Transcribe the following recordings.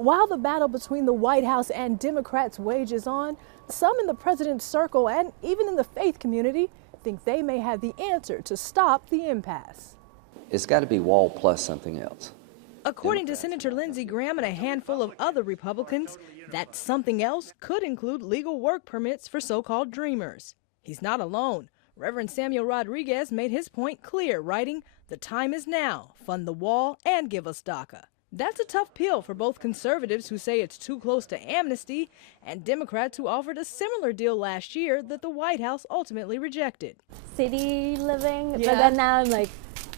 While the battle between the White House and Democrats wages on, some in the president's circle and even in the faith community think they may have the answer to stop the impasse. It's got to be wall plus something else. According to Senator Lindsey Graham and a handful of other Republicans, that something else could include legal work permits for so-called dreamers. He's not alone. Reverend Samuel Rodriguez made his point clear, writing, "The time is now. Fund the wall and give us DACA." That's a tough pill for both conservatives who say it's too close to amnesty and Democrats who offered a similar deal last year that the White House ultimately rejected. City living, Yeah. but then now I'm like,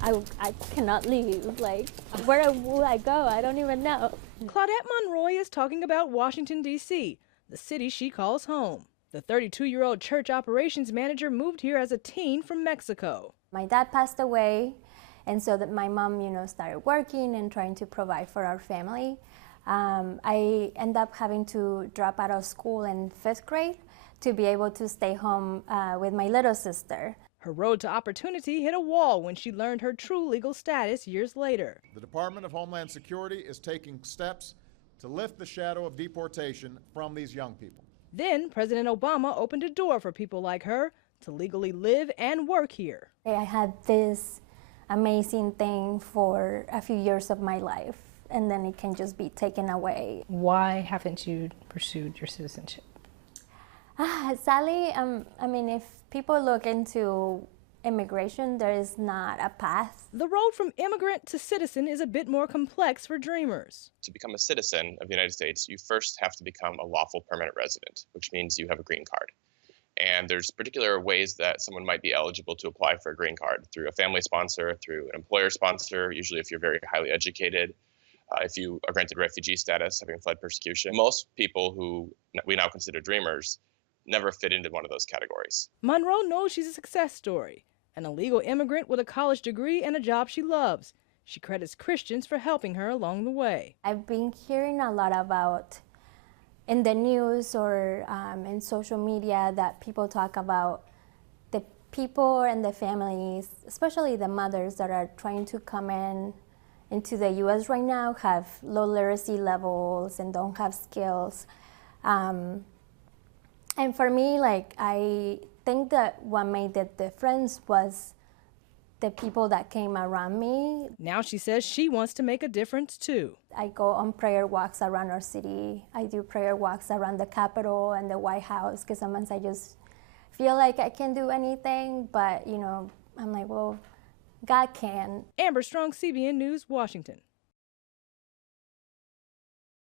I cannot leave. Like, where will I go? I don't even know. Claudette Monroy is talking about Washington, D.C., the city she calls home. The 32-year-old church operations manager moved here as a teen from Mexico. My dad passed away, and so that my mom, started working and trying to provide for our family. I ended up having to drop out of school in 5th grade to be able to stay home with my little sister. Her road to opportunity hit a wall when she learned her true legal status years later. The Department of Homeland Security is taking steps to lift the shadow of deportation from these young people. Then President Obama opened a door for people like her to legally live and work here. I had this amazing thing for a few years of my life, and then it can just be taken away. Why haven't you pursued your citizenship? Sadly, I mean, if people look into immigration, there is not a path. The road from immigrant to citizen is a bit more complex for dreamers. To become a citizen of the United States, you first have to become a lawful permanent resident, which means you have a green card. And there's particular ways that someone might be eligible to apply for a green card: through a family sponsor, through an employer sponsor, usually if you're very highly educated, if you are granted refugee status, having fled persecution. Most people who we now consider dreamers never fit into one of those categories. Monroe knows she's a success story, an illegal immigrant with a college degree and a job she loves. She credits Christians for helping her along the way. I've been hearing a lot about in the news or in social media that people talk about the people and the families, especially the mothers that are trying to come into the U.S. right now, have low literacy levels and don't have skills. And for me, I think that what made the difference was the people that came around me. Now she says she wants to make a difference too. I go on prayer walks around our city. I do prayer walks around the Capitol and the White House, because sometimes I just feel like I can't do anything, but I'm like, well, God can. Amber Strong, CBN News, Washington.